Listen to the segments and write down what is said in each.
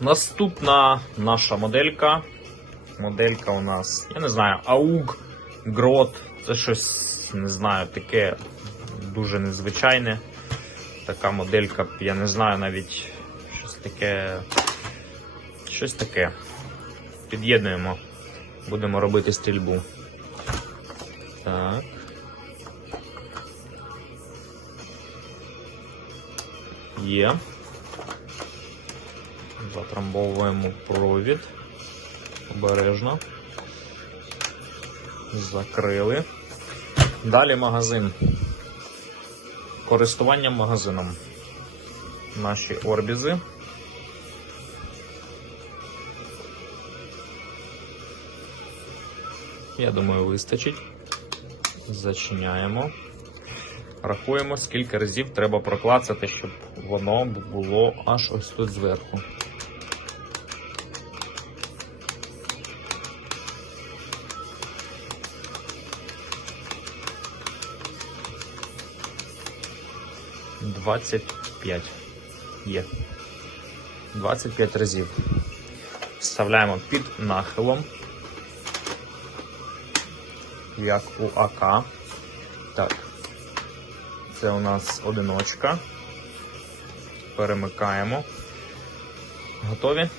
Наступна наша моделька. Моделька у нас, я не знаю, ауг, грот. Це щось, не знаю, таке дуже незвичайне. Така моделька, я не знаю навіть щось таке. Щось таке. Під'єднуємо. Будемо робити стрільбу. Так. Є. Затрамбовуємо провід. Обережно. Закрили. Далі магазин. Користування магазином. Наші орбізи. Я думаю, вистачить. Зачиняємо. Рахуємо, скільки разів треба проклацати, щоб воно було аж ось тут зверху. Двадцять п'ять. Є. 25 разів. Вставляємо під нахилом. Як у АК. Так. Це у нас одиночка. Перемикаємо. Готові?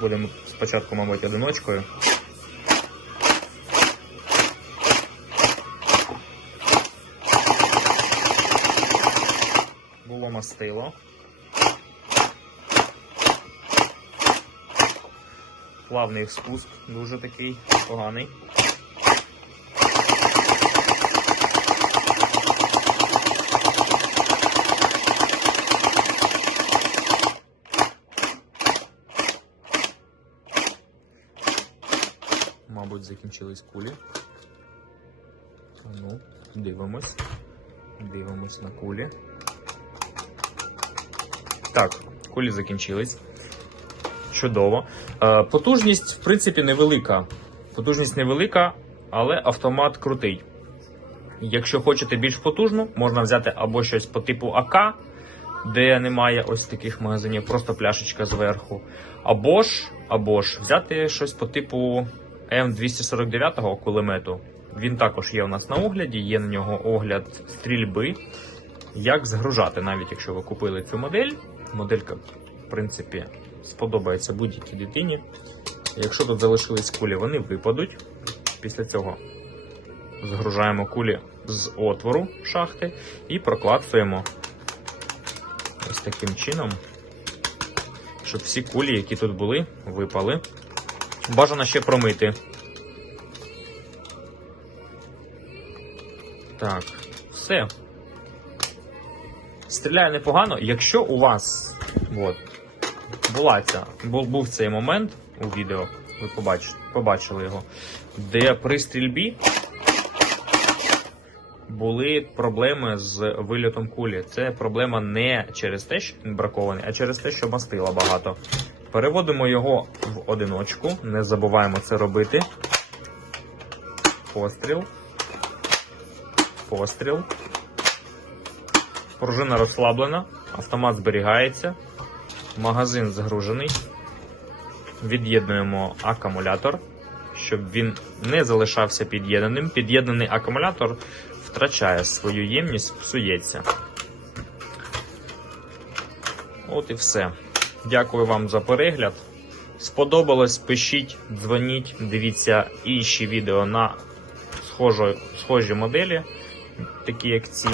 Будемо спочатку, мабуть, одиночкою. Було мастило. Плавний спуск, дуже такий поганий. Мабуть, закінчились кулі. Ну, дивимось. Дивимось на кулі. Так, кулі закінчились. Чудово. Е, потужність, в принципі, невелика. Потужність невелика, але автомат крутий. Якщо хочете більш потужну, можна взяти або щось по типу АК, де немає ось таких магазинів, просто пляшечка зверху. Або ж, або ж взяти щось по типу М249 кулемету. Він також є у нас на огляді, є на нього огляд стрільби. Як згружати, навіть якщо ви купили цю модель. Моделька, в принципі, сподобається будь-якій дитині. Якщо тут залишились кулі, вони випадуть. Після цього згружаємо кулі з отвору шахти і проклацуємо ось таким чином, щоб всі кулі, які тут були, випали. Бажано ще промити. Так, все. Стріляє непогано. Якщо у вас от, була ця, був, цей момент у відео, ви побачите, побачили його, де при стрільбі були проблеми з вильотом кулі. Це проблема не через те, що він бракований, а через те, що мастила багато. Переводимо його в одиночку, не забуваємо це робити. Постріл. Постріл. Пружина розслаблена, автомат зберігається, магазин загружений. Від'єднуємо акумулятор, щоб він не залишався під'єднаним. Під'єднаний акумулятор втрачає свою ємність, псується. От і все. Дякую вам за перегляд. Сподобалось, пишіть, дзвоніть, дивіться інші відео на схожі, моделі, такі як ці,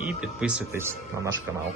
і підписуйтесь на наш канал.